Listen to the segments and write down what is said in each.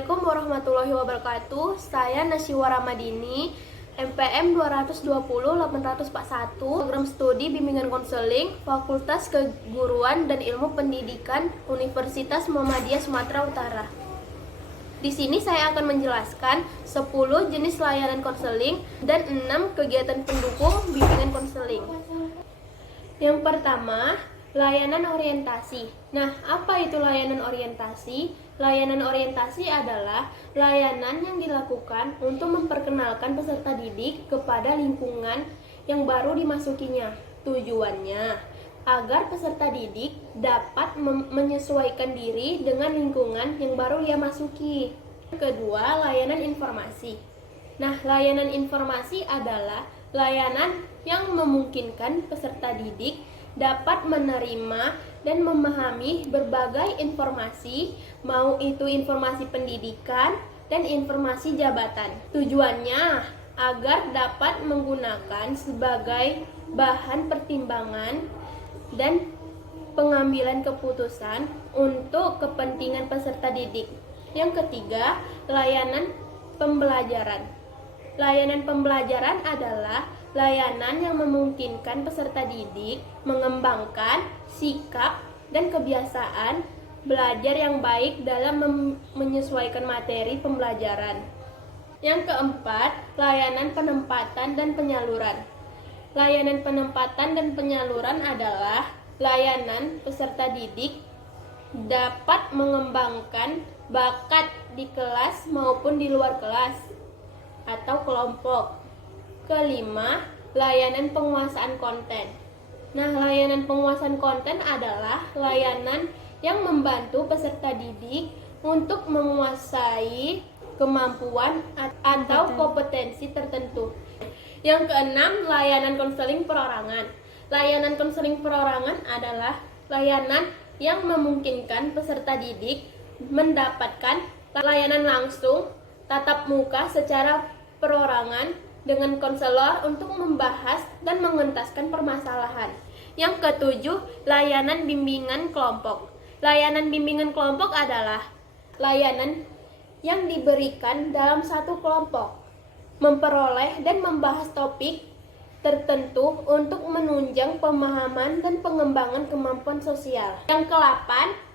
Assalamualaikum warahmatullahi wabarakatuh. Saya Nasyiwara Madini, MPM 220-841, Program Studi Bimbingan Konseling, Fakultas Keguruan dan Ilmu Pendidikan, Universitas Muhammadiyah Sumatera Utara. Di sini saya akan menjelaskan 10 jenis layanan konseling dan 6 kegiatan pendukung bimbingan konseling. Yang pertama, layanan orientasi. Nah, apa itu layanan orientasi? Layanan orientasi adalah layanan yang dilakukan untuk memperkenalkan peserta didik kepada lingkungan yang baru dimasukinya. Tujuannya agar peserta didik dapat menyesuaikan diri dengan lingkungan yang baru ia masuki. Kedua, layanan informasi. Nah, layanan informasi adalah layanan yang memungkinkan peserta didik dapat menerima dan memahami berbagai informasi, mau itu informasi pendidikan dan informasi jabatan. Tujuannya agar dapat menggunakan sebagai bahan pertimbangan dan pengambilan keputusan untuk kepentingan peserta didik. Yang ketiga, layanan pembelajaran. Layanan pembelajaran adalah layanan yang memungkinkan peserta didik mengembangkan sikap dan kebiasaan belajar yang baik dalam menyesuaikan materi pembelajaran. Yang keempat, layanan penempatan dan penyaluran. Layanan penempatan dan penyaluran adalah layanan peserta didik dapat mengembangkan bakat di kelas maupun di luar kelas atau kelompok. Kelima, layanan penguasaan konten. Nah, layanan penguasaan konten adalah layanan yang membantu peserta didik untuk menguasai kemampuan atau kompetensi tertentu. Yang keenam, layanan konseling perorangan. Layanan konseling perorangan adalah layanan yang memungkinkan peserta didik mendapatkan layanan langsung tatap muka secara perorangan dengan konselor untuk membahas dan mengentaskan permasalahan. Yang ketujuh, layanan bimbingan kelompok. Layanan bimbingan kelompok adalah layanan yang diberikan dalam satu kelompok, memperoleh dan membahas topik tertentu untuk menunjang pemahaman dan pengembangan kemampuan sosial. Yang ke-8,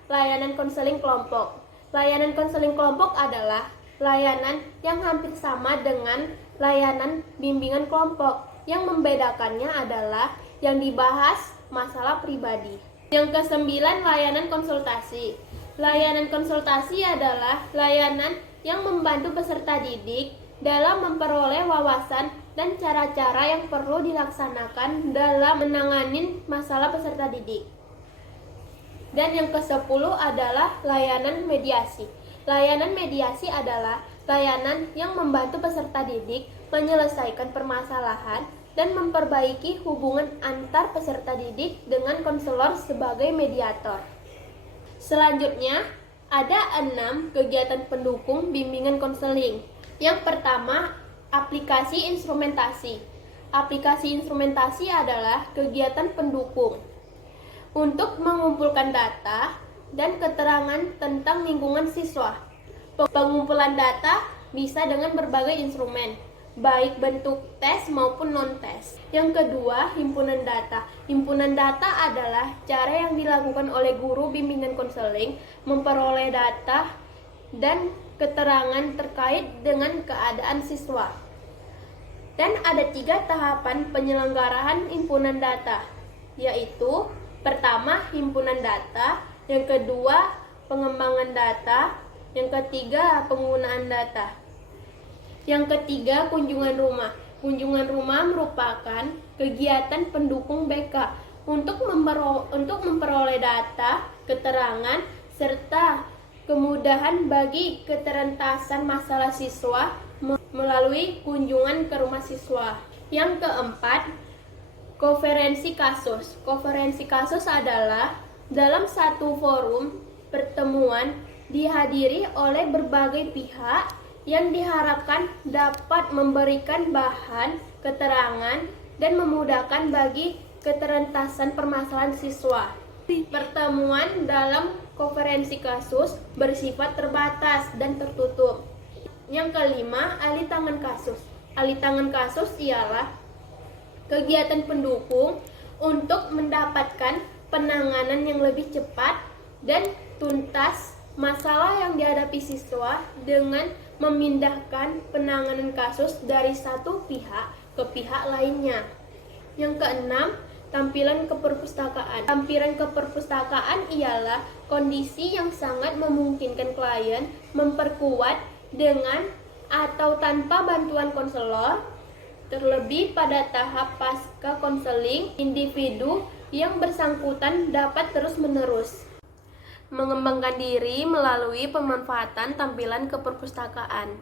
layanan konseling kelompok. Layanan konseling kelompok adalah layanan yang hampir sama dengan layanan bimbingan kelompok. Yang membedakannya adalah yang dibahas masalah pribadi. Yang ke-9, layanan konsultasi. Layanan konsultasi adalah layanan yang membantu peserta didik dalam memperoleh wawasan dan cara-cara yang perlu dilaksanakan dalam menangani masalah peserta didik. Dan yang ke-10 adalah layanan mediasi. Layanan mediasi adalah layanan yang membantu peserta didik menyelesaikan permasalahan dan memperbaiki hubungan antar peserta didik dengan konselor sebagai mediator. Selanjutnya, ada 6 kegiatan pendukung bimbingan konseling. Yang pertama, aplikasi instrumentasi. Aplikasi instrumentasi adalah kegiatan pendukung untuk mengumpulkan data dan keterangan tentang lingkungan siswa. Pengumpulan data bisa dengan berbagai instrumen, baik bentuk tes maupun non-tes. Yang kedua, himpunan data. Himpunan data adalah cara yang dilakukan oleh guru bimbingan konseling memperoleh data dan keterangan terkait dengan keadaan siswa. Dan ada 3 tahapan penyelenggaraan himpunan data, yaitu pertama, himpunan data, yang kedua, pengembangan data, yang ketiga, penggunaan data. Yang ketiga, kunjungan rumah. Kunjungan rumah merupakan kegiatan pendukung BK untuk memperoleh data, keterangan, serta kemudahan bagi keterentasan masalah siswa melalui kunjungan ke rumah siswa. Yang keempat, konferensi kasus. Konferensi kasus adalah dalam satu forum pertemuan dihadiri oleh berbagai pihak yang diharapkan dapat memberikan bahan keterangan dan memudahkan bagi keterentasan permasalahan siswa. Pertemuan dalam Konferensi kasus bersifat terbatas dan tertutup. Yang kelima, alih tangan kasus. Alih tangan kasus ialah kegiatan pendukung untuk mendapatkan penanganan yang lebih cepat dan tuntas masalah yang dihadapi siswa dengan memindahkan penanganan kasus dari satu pihak ke pihak lainnya. Yang keenam, tampilan keperpustakaan. Tampilan keperpustakaan ialah kondisi yang sangat memungkinkan klien memperkuat dengan atau tanpa bantuan konselor, terlebih pada tahap pasca konseling, individu yang bersangkutan dapat terus-menerus mengembangkan diri melalui pemanfaatan tampilan keperpustakaan.